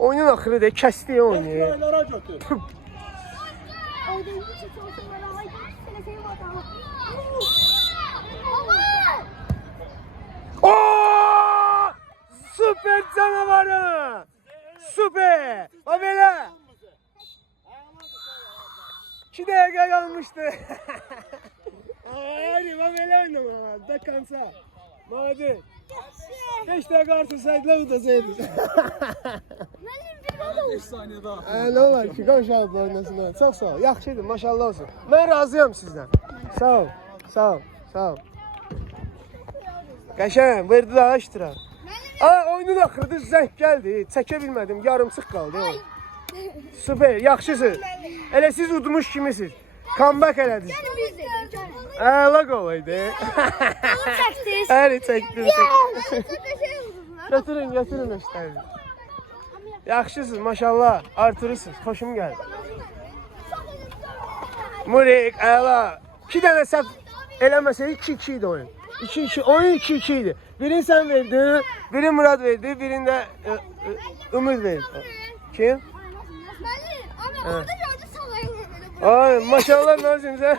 Oyunun axırı da kəsdi oyunu. Ekstraylara götür. Oo! Süper canavarı! Süper! O belə. 2 dəqiqə qalmışdı. Hadi, o belə oynamalar. Da kansa. Hadi. 5 dəqiqə artırsaydılar udasaydı. 5 saniye daha. Ne olar ki, qonşalıb oynasınlar. Çox sağ ol. Yaxşıdır, maşallah olsun. Mən razıyam sizdən. Sağ ol, sağ ol, sağ ol. Qəşəng, verdi daha iştirak. Oyunun axırıda zəng gəldi. Çəkə bilmədim, yarımçıq qaldı. Süper, yaxşısınız. Elə siz udmuş kimisiniz. Comeback elədiniz. Əla qol idi. Həri çəkdiniz. Götürün, götürün işlərini. Yaxşısınız, maşallah. Artırırsınız, xoşum gəldi. Murik, əla. 2 dənə səhv eləməsəydi 2-2 idi oyun. 2-2, oyun 2-2 idi. Birini sən verdin, biri Murad verdi, birini də Ümid verdi. Kim? Ama orada gördü salayım. Ay, maşallah Nazım sen